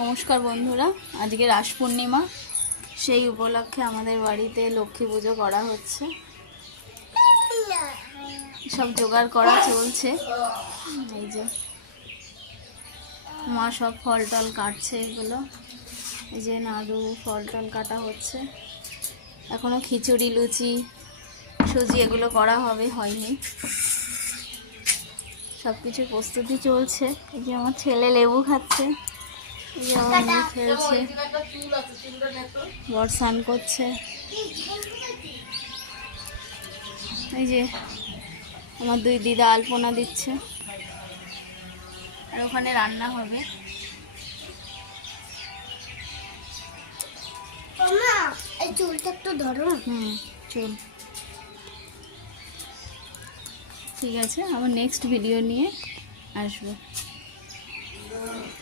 নমস্কার বন্ধুরা, আজকে রাস পূর্ণিমা, সেই উপলক্ষে আমাদের বাড়িতে লক্ষ্মী পুজো করা হচ্ছে। সব জোগাড় করা চলছে। এই যে মা সব ফল টল কাটছে, এগুলো এই যে নাড়ু ফল টল কাটা হচ্ছে। এখনো খিচুড়ি লুচি সুজি এগুলো করা হবে, হয়নি। সব কিছু প্রস্তুতি চলছে। এই যে আমার ছেলে লেবু খাচ্ছে, এই যে আমার মেয়ে খেলছে, বর স্নান করছে। এই যে আমার দুই দিদা আলপনা দিচ্ছে, আর ওখানে রান্না হবে। চুলটা একটু ধরো। চল, ঠিক আছে, আবার নেক্সট ভিডিও নিয়ে আসবো।